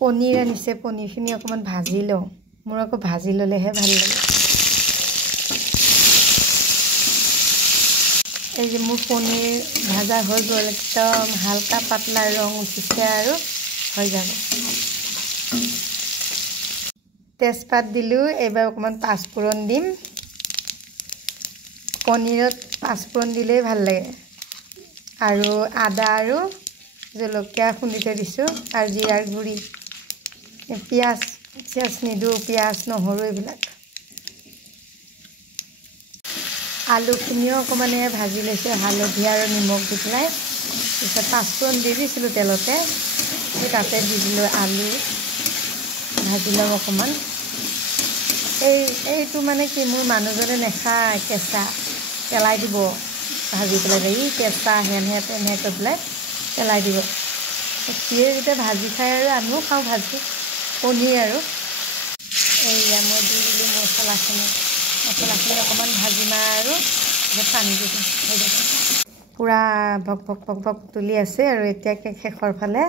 পনীৰ আনিছে পনীৰখিনি অকমান ভাজি লওঁ মোৰ আকৌ ভাজি ললেহে ভাল লাগে এই যে মোৰ পনীৰ ভাজা হৈ গ'ল একদম হালকা পাতলা ৰং উঠিছে আৰু হৈ যাব তেজপাত দিলো এবাৰ অকমান পাঁচফোৰণ দিম পনীৰত পাঁচফোৰণ দিলেই ভাল লাগে আৰু আদা আৰু জলকীয়া খুন্দি থৈ দিছোঁ আৰু জিৰাৰ গুড়ি পিঁয়াজ নিদিওঁ পিঁয়াজ নহৰু এইবিলাক আলুখিনিও অকণমান ভাজি লৈছোঁ হালধি আৰু নিমখ দি পেলাই তাৰপিছত পাঁচফোৰণ দি দিছিলোঁ তেলতে তাতে দি দিলোঁ আলু ভাজি ল'ম অকণমান এইটো মানে কি মোৰ মানুহজনে নেখায় কেঁচা পেলাই দিব ভাজি পেলাই এই কেঁচা হেনহে তেনেহে কৈ পেলাই পেলাই দিব সিয়ে যেতিয়া ভাজি খায় আৰু আমিও খাওঁ ভাজি পনীৰ আৰু এইয়া মই দি দিলোঁ মছলাখিনি অকণমান ভাজি মাৰ আৰু পানী দি দিম হৈ যাব পূৰা ভক ভক ভক ভক তুলি আছে আৰু এতিয়া শেষৰ ফালে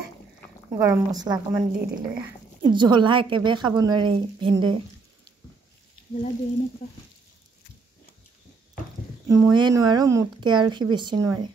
গৰম মছলা অকণমান দি দিলোঁ জ্বলা একেবাৰে খাব নোৱাৰে ভিনদেউৱে ময়ে নোৱাৰোঁ মোতকৈ আৰু সি বেছি নোৱাৰে